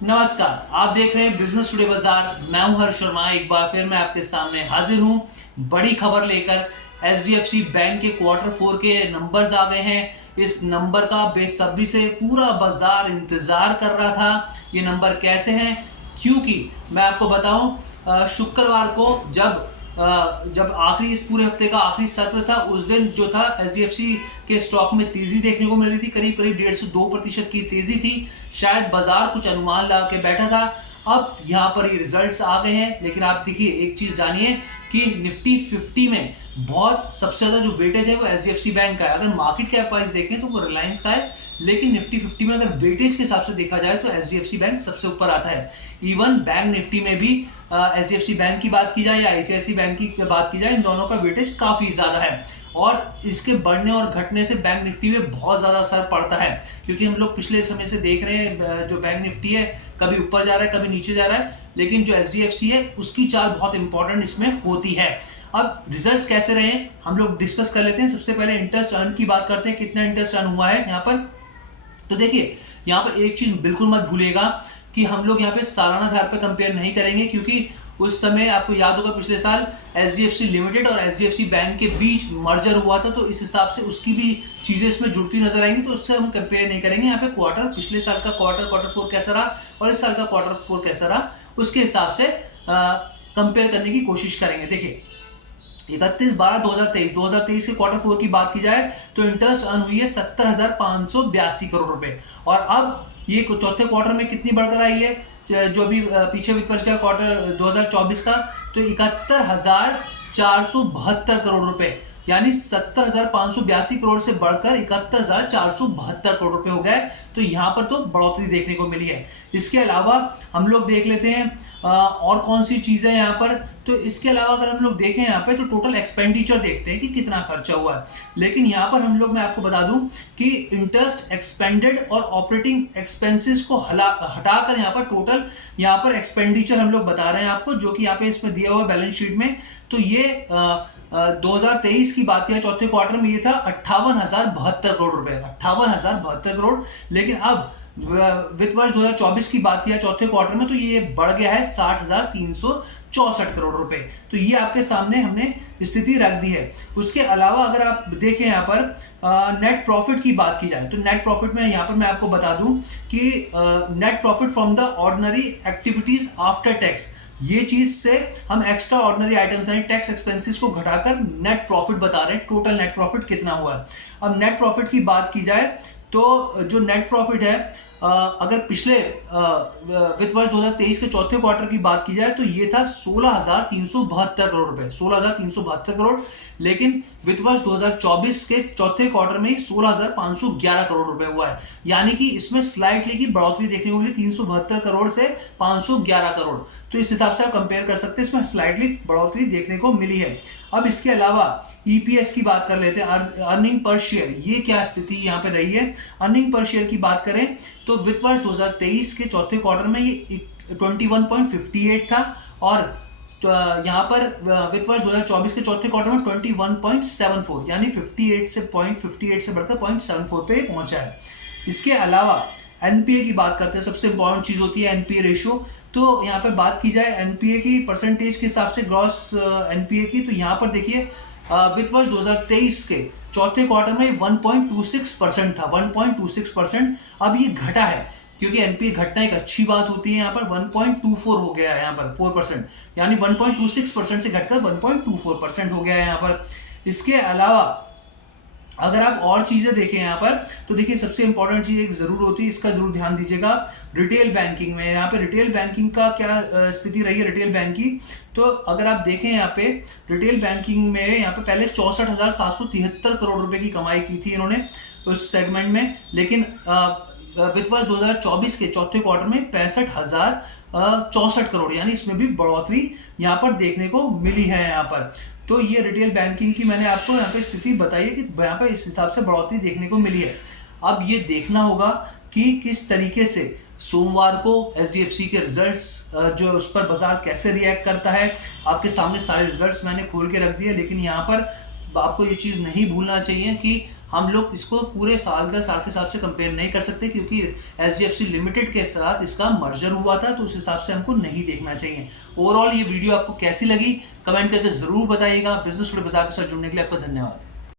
नमस्कार, आप देख रहे हैं बिजनेस टुडे बाजार। मैं हूं हर्ष शर्मा। एक बार फिर मैं आपके सामने हाजिर हूं बड़ी खबर लेकर। एचडीएफसी बैंक के क्वार्टर 4 के नंबर्स आ गए हैं। इस नंबर का बेसब्री से पूरा बाजार इंतजार कर रहा था। ये नंबर कैसे हैं, क्योंकि मैं आपको बताऊं, शुक्रवार को जब आखिरी इस पूरे हफ्ते का आखिरी सत्र था, उस दिन जो था एचडीएफसी के स्टॉक में तेजी देखने को मिल रही थी। करीब करीब 1.5 से 2% की तेजी थी। शायद बाजार कुछ अनुमान लगा के बैठा था। अब यहाँ पर ये रिजल्ट्स आ गए हैं, लेकिन आप देखिए एक चीज जानिए कि निफ्टी 50 में बहुत सबसे ज्यादा जो वेटेज है वो एचडीएफसी बैंक का है। अगर मार्केट कैप वाइज देखें तो वो रिलायंस का है, लेकिन निफ्टी 50 में अगर वेटेज के हिसाब से देखा जाए तो एचडीएफसी बैंक सबसे ऊपर आता है। इवन बैंक निफ्टी में भी एचडीएफसी बैंक की बात की जाए या आईसीआईसी बैंक की बात की जाए, इन दोनों का वेटेज काफी ज्यादा है। और इसके बढ़ने और घटने से बैंक निफ्टी में बहुत ज्यादा असर पड़ता है, क्योंकि हम लोग पिछले समय से देख रहे हैं जो बैंक निफ्टी है कभी ऊपर जा रहा है, कभी नीचे जा रहा है, लेकिन जो एचडीएफसी है उसकी चाल बहुत इंपॉर्टेंट इसमें होती है। अब रिजल्ट्स कैसे रहे हम लोग डिस्कस कर लेते हैं। सबसे पहले इंटरेस्ट अर्न की बात करते हैं, कितना इंटरेस्ट अर्न हुआ है यहाँ पर। तो देखिए यहाँ पर एक चीज बिल्कुल मत भूलिएगा कि हम लोग यहाँ पे सालाना आधार पर कंपेयर नहीं करेंगे, क्योंकि उस समय आपको याद होगा पिछले साल एचडीएफसी लिमिटेड और एचडीएफसी बैंक के बीच मर्जर हुआ था, तो इस हिसाब से उसकी भी चीजें इसमें जुड़ती नजर आएंगी, तो उससे हम कंपेयर नहीं करेंगे। यहाँ पे क्वार्टर, पिछले साल का क्वार्टर 4 कैसा रहा और इस साल का क्वार्टर 4 कैसा रहा, उसके हिसाब से कंपेयर करने की कोशिश करेंगे। देखिए 31/12/2023 के क्वार्टर 4 की बात की जाए तो इंटरेस्ट अर्न हुई है 70,582 करोड़ रुपए। और अब ये चौथे क्वार्टर में कितनी बढ़कर आई है, जो अभी पीछे वित्त वर्ष का क्वार्टर 2024 का, तो 71,472 करोड़ रुपए, यानी 70,582 करोड़ से बढ़कर 71,472 करोड़ रुपए हो गए। तो यहाँ पर तो बढ़ोतरी देखने को मिली है। इसके अलावा हम लोग देख लेते हैं और कौन सी चीजें यहाँ पर। तो इसके अलावा अगर हम लोग देखें यहाँ पे तो टोटल एक्सपेंडिचर देखते हैं कि कितना खर्चा हुआ है। लेकिन यहाँ पर हम लोग, मैं आपको बता दूं कि इंटरेस्ट एक्सपेंडेड और ऑपरेटिंग एक्सपेंसेस को हटाकर यहाँ पर टोटल यहाँ पर एक्सपेंडिचर हम लोग बता रहे हैं आपको, जो कि यहाँ पे इसमें दिया हुआ बैलेंस शीट में। तो ये 2023 की बात किया चौथे क्वार्टर में ये था 58,072 करोड़ रुपए, 58,072 करोड़। लेकिन अब वित्त वर्ष 2024 की बात किया चौथे क्वार्टर में तो ये बढ़ गया है 60,364 करोड़ रुपए। तो ये आपके सामने हमने स्थिति रख दी है। उसके अलावा अगर आप देखें यहाँ पर नेट प्रॉफिट की बात की जाए तो नेट प्रॉफिट में यहाँ पर मैं आपको बता दूं कि net profit from the ordinary activities after tax, ये चीज से हम एक्स्ट्रा ऑर्डिनरी आइटम्स यानी टैक्स एक्सपेंसेस को घटाकर नेट प्रॉफिट बता रहे हैं, टोटल नेट प्रॉफिट कितना हुआ है। अब नेट प्रॉफिट की बात की जाए तो जो नेट प्रॉफिट है, अगर पिछले वित्त वर्ष 2023 के चौथे क्वार्टर की बात की जाए तो ये था 16,372 करोड़ रुपए, 16,372 करोड़। लेकिन वित्त वर्ष 2024 के चौथे क्वार्टर में 16,511 करोड़ रुपए हुआ है, यानी कि इसमें स्लाइटली की बढ़ोतरी देखने को मिली 372 करोड़ से 511 करोड़। तो इस हिसाब से आप कंपेयर कर सकते हैं, इसमें स्लाइटली बढ़ोतरी देखने को मिली है। अब इसके अलावा ईपीएस की बात कर लेते हैं, अर्निंग पर शेयर, ये क्या स्थिति यहाँ पे रही है। अर्निंग पर शेयर की बात करें तो वित्त वर्ष 2023 के चौथे क्वार्टर में ये 21.58 था और तो यहाँ पर वित्त वर्ष 2024 के चौथे क्वार्टर में 21.74, यानी 58 से बढ़कर 0.74 पे पहुंचा है। इसके अलावा एनपीए की बात करते हैं, सबसे इंपॉर्टेंट चीज होती है एनपीए रेशियो। तो यहाँ पर बात की जाए एनपीए की परसेंटेज के हिसाब से, ग्रॉस एनपीए की, तो यहाँ पर देखिए वित्त वर्ष 2023 के चौथे क्वार्टर में 1.26% था, 1.26%। अब ये घटा है, क्योंकि एनपीए घटना एक अच्छी बात होती है। यहाँ पर 1.24 हो गया है, यहाँ पर 4%, यानी 1.26% से घटकर 1.24% हो गया है यहाँ पर। इसके अलावा अगर आप और चीजें देखें यहाँ पर तो देखिए सबसे इंपॉर्टेंट चीज एक जरूर होती है, इसका जरूर ध्यान दीजिएगा, रिटेल बैंकिंग में। यहाँ पे रिटेल बैंकिंग का क्या स्थिति रही है रिटेल बैंक की। तो अगर आप देखें यहाँ पे रिटेल बैंकिंग में, यहाँ पे पहले 64,773 करोड़ रुपए की कमाई की थी इन्होंने उस सेगमेंट में, लेकिन वित्त वर्ष 2024 के चौथे क्वार्टर में 65,064 करोड़, यानी इसमें भी बढ़ोतरी यहाँ पर देखने को मिली है यहाँ पर। तो ये रिटेल बैंकिंग की मैंने आपको यहाँ पे स्थिति बताई है कि यहाँ पे इस हिसाब से बढ़ोतरी देखने को मिली है। अब ये देखना होगा कि किस तरीके से सोमवार को एचडीएफसी के रिजल्ट्स जो उस पर बाजार कैसे रिएक्ट करता है। आपके सामने सारे रिजल्ट्स मैंने खोल के रख दिए, लेकिन यहाँ पर आपको ये चीज़ नहीं भूलना चाहिए कि हम लोग इसको पूरे साल के हिसाब से कंपेयर नहीं कर सकते, क्योंकि HDFC लिमिटेड के साथ इसका मर्जर हुआ था, तो उस हिसाब से हमको नहीं देखना चाहिए। ओवरऑल ये वीडियो आपको कैसी लगी कमेंट करके जरूर बताइएगा। बिजनेस टुडे बाजार के साथ जुड़ने के लिए आपका धन्यवाद।